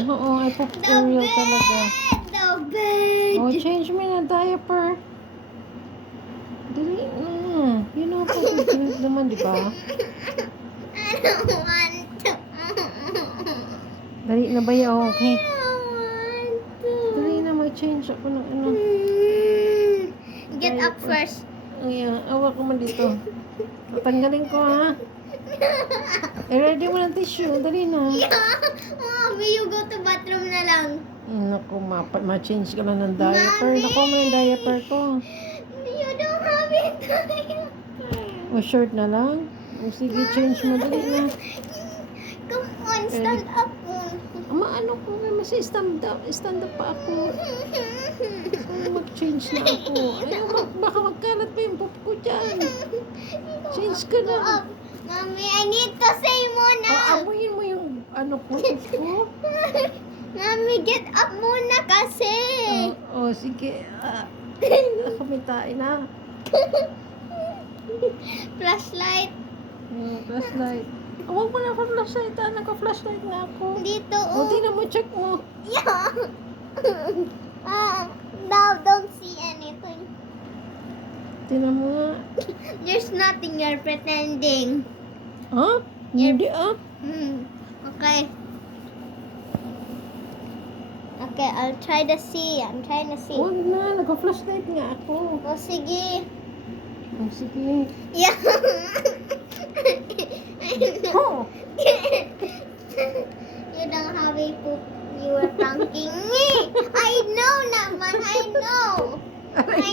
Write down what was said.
Oo, ay po Ariel talaga. The bed. Oh, change me na diaper. Dali na. You know how to do it naman, di ba? I don't want to. Dali na ba yun? Okay. I don't want to. Dali na, mag-change ako ng ano. Get up Diaper. first. Ayan, awa ko man dito. Tatanggalin ko, ha? I-ready mo ng tissue. Dali na. Mommy, you go to bathroom na lang. Naku, ma-change ka lang ng diaper. Mami! Naku, may diaper ko. You don't have it. O, short na lang. O, sige, change mo. Dali na. Come on, stand up. Ama, ano ko? Mas stand up pa ako. Sana mag-change na ako. Ayaw, baka magkalat pa yung pop ko dyan. Change ka Go na. up. Mommy, I need to say muna. Amoyin mo yung ano ko. Mommy, get up muna kasi. Sige. Nakamitay na. Flashlight. Flashlight. Huwag mo na ako flashlight. Naka-flashlight na ako. Dito, Tingnan mo, check mo. Yeah. Now, don't see anything. Tingnan mo nga. There's nothing, you're pretending. Ha? Hindi Okay. Okay, I'll try to see. I'm trying to see. Huwag na. Naka-flashlight nga ako. Oh, sige. Sige. Yeah. Oh! You don't have a poop. You were pranking me. I know naman. I know. I